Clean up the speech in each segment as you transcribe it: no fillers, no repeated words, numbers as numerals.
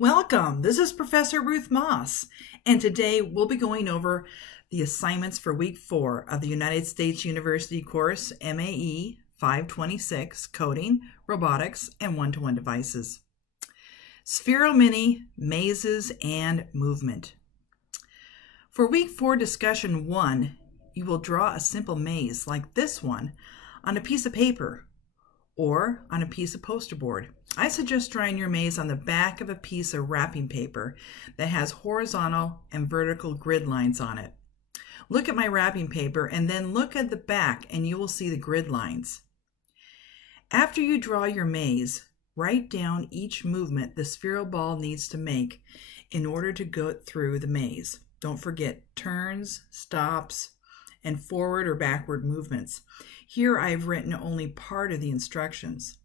Welcome. This is Professor Ruth Moss, and today we'll be going over the assignments for week 4 of the United States University course MAE 526, Coding, Robotics, and One-to-One Devices. Sphero Mini, Mazes, and Movement. For week 4 discussion 1, you will draw a simple maze like this one on a piece of paper or on a piece of poster board. I suggest drawing your maze on the back of a piece of wrapping paper that has horizontal and vertical grid lines on it. Look at my wrapping paper and then look at the back and you will see the grid lines. After you draw your maze, write down each movement the Sphero ball needs to make in order to go through the maze. Don't forget turns, stops, and forward or backward movements. Here I've written only part of the instructions.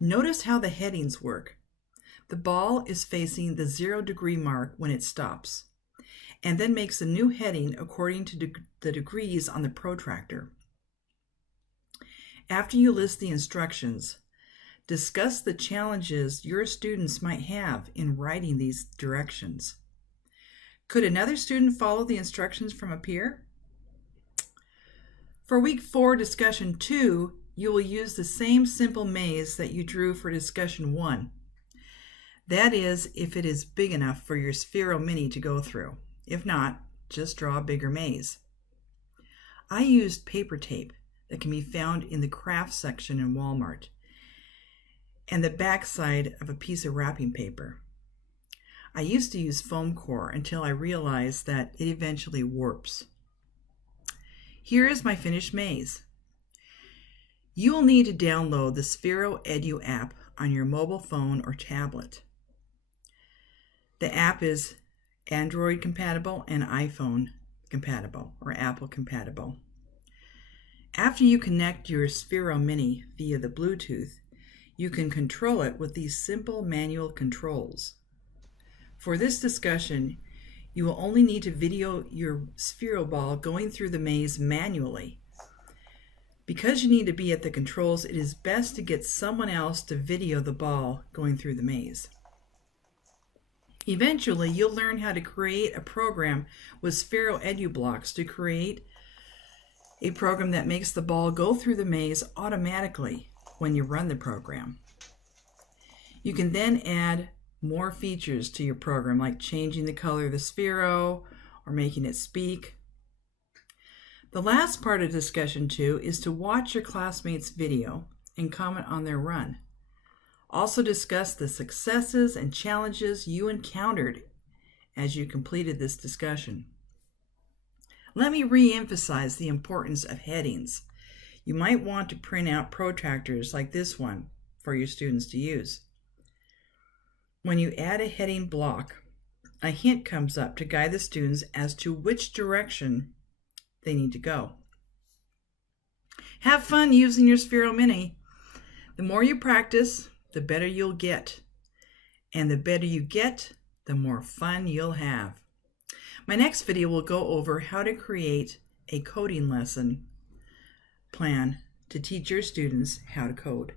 Notice how the headings work. The ball is facing the 0-degree mark when it stops, and then makes a new heading according to the degrees on the protractor. After you list the instructions, discuss the challenges your students might have in writing these directions. Could another student follow the instructions from up here? For week 4 discussion 2, you will use the same simple maze that you drew for discussion 1. That is, if it is big enough for your Sphero Mini to go through. If not, just draw a bigger maze. I used paper tape that can be found in the craft section in Walmart and the back side of a piece of wrapping paper. I used to use foam core until I realized that it eventually warps. Here is my finished maze. You will need to download the Sphero Edu app on your mobile phone or tablet. The app is Android compatible and iPhone compatible or Apple compatible. After you connect your Sphero Mini via the Bluetooth, you can control it with these simple manual controls. For this discussion, you will only need to video your Sphero ball going through the maze manually. Because you need to be at the controls, it is best to get someone else to video the ball going through the maze. Eventually, you'll learn how to create a program with Sphero Edu blocks to create a program that makes the ball go through the maze automatically when you run the program. You can then add more features to your program, like changing the color of the Sphero or making it speak. The last part of discussion 2 is to watch your classmates' video and comment on their run. Also discuss the successes and challenges you encountered as you completed this discussion. Let me re-emphasize the importance of headings. You might want to print out protractors like this one for your students to use. When you add a heading block, a hint comes up to guide the students as to which direction they need to go. Have fun using your Sphero Mini. The more you practice, the better you'll get. And the better you get, the more fun you'll have. My next video will go over how to create a coding lesson plan to teach your students how to code.